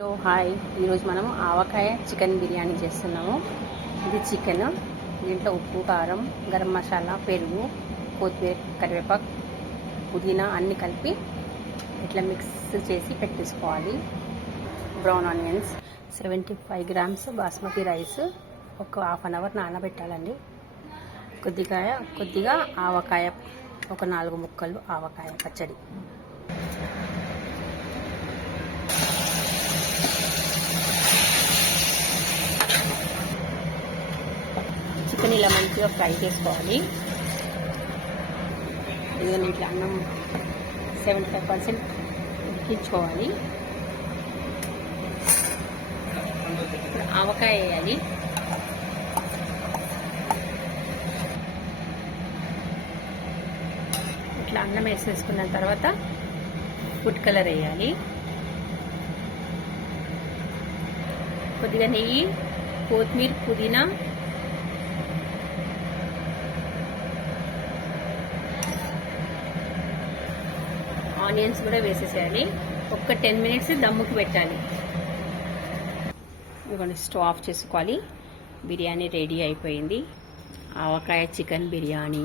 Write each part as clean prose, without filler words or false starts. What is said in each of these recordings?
Hello hi, ఈరోజు మనము ఆవకాయ chicken biryani చేస్తున్నాము. ఇది చికెన్, దీంట్లో ఉప్పు, కారం, గరం మసాలా, పెరుగు, కొత్తిమీర, కరివేపాకు, పుదీనా అన్నీ కలిపి ఇట్లా మిక్స్ చేసి పెట్టేసుకోవాలి. Brown onions, 75 grams basmati rice ఒక హాఫ్ అన్ అవర్ నానబెట్టాలండి. కొద్దిగా ఆవకాయ, ఒక 4 ముక్కలు ఆవకాయ పచ్చడి. చికెన్ ఇలా మంచిగా ఫ్రై చేసుకోవాలి. ఇదిగోండి ఇట్లా అన్నం 75% ఉడికించుకోవాలి. ఆవకాయ వేయాలి. ఇట్లా అన్నం వేసేసుకున్న తర్వాత ఫుడ్ కలర్ వేయాలి. కొద్దిగా నెయ్యి, కొత్తిమీర, పుదీనా, ఆనియన్స్ కూడా వేసేసేయాలి. ఒక్క 10 మినిట్స్ దమ్ముకి పెట్టాలి. ఇదిగోండి స్టవ్ ఆఫ్ చేసుకోవాలి. బిర్యానీ రెడీ అయిపోయింది. Avakaya chicken biryani.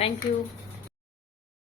Thank you.